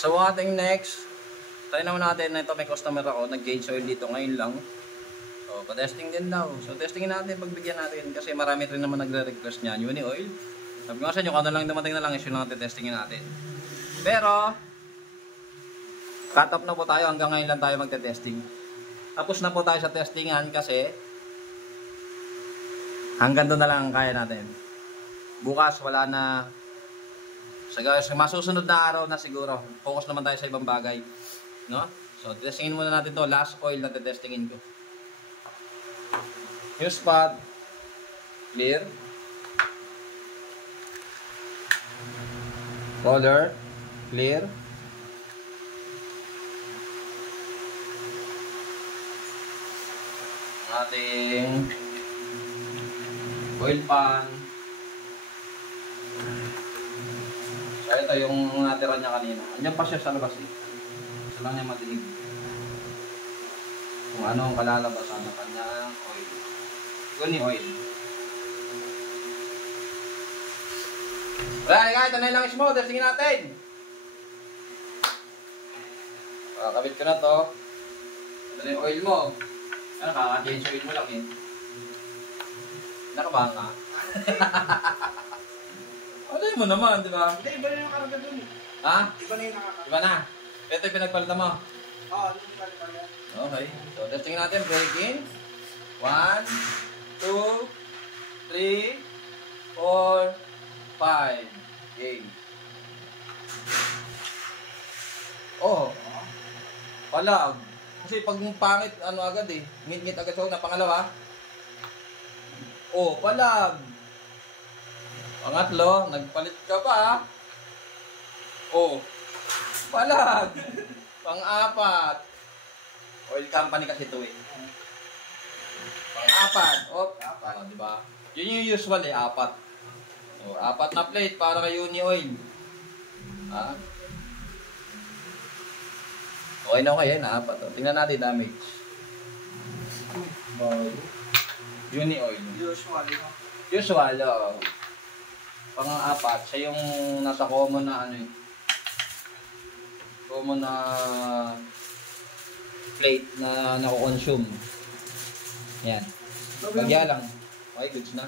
So ating next, try naman natin na ito, may customer ako, nag-gauge oil dito ngayon lang. So pa-testing din daw. So testingin natin, pagbigyan natin kasi marami rin naman nagre-request niyan, uni oil. Sabi ko sa inyo, kung ano lang dumating na lang, issue lang natin, testingin natin. Pero, cut off na po tayo, hanggang ngayon lang tayo magte-testing. Tapos na po tayo sa testingan kasi hanggang doon na lang ang kaya natin. Bukas wala na. Sa masusunod na araw na siguro, focus naman tayo sa ibang bagay, no? So, testingin muna natin to, last oil na testingin ko. New spot, clear. Color, clear. Ating oil pan. So, ito yung natira niya kanina. Andiyan pa siya sa labas eh. Gusto lang niya madinig kung ano ang kalalabasan ng kanyang oil. Uni oil. Alright guys, ito na yung smoke. Testingin natin. Kabit ko na to. Ito na yung oil mo. Ano, kaka-change oil mo lang eh. Nakabanga ka? Alay mo naman, di ba? Hindi, iba na yung karga dun. Ha? Iba na yung nakakaraga. Iba na? Ito yung pinagpalitan mo? Oo, ano yung palitan? Okay. So, testing natin. Break in. 1, 2, 3, 4, 5. Okay. Oh. Palag. Kasi pag pangit, ano agad eh. Ngit-ngit agad siya na pangalawa. Oh, palag. Pangatlo, nagpalit ka pa. Oh, palag. Pang-apat. Oil company kasi ito eh. Pang-apat. Oh, diba? Yun yung usual eh, 4. Oh, 4 na plate para kay uni oil. Ha? Okay na okay, yan, 4. Oh. Tingnan natin damage. Uni oil. Usual, oh. Pang-apat, siya yung nasa common na ano eh. Common na plate na nako-consume. Yan. Bagya lang. Okay, goods na.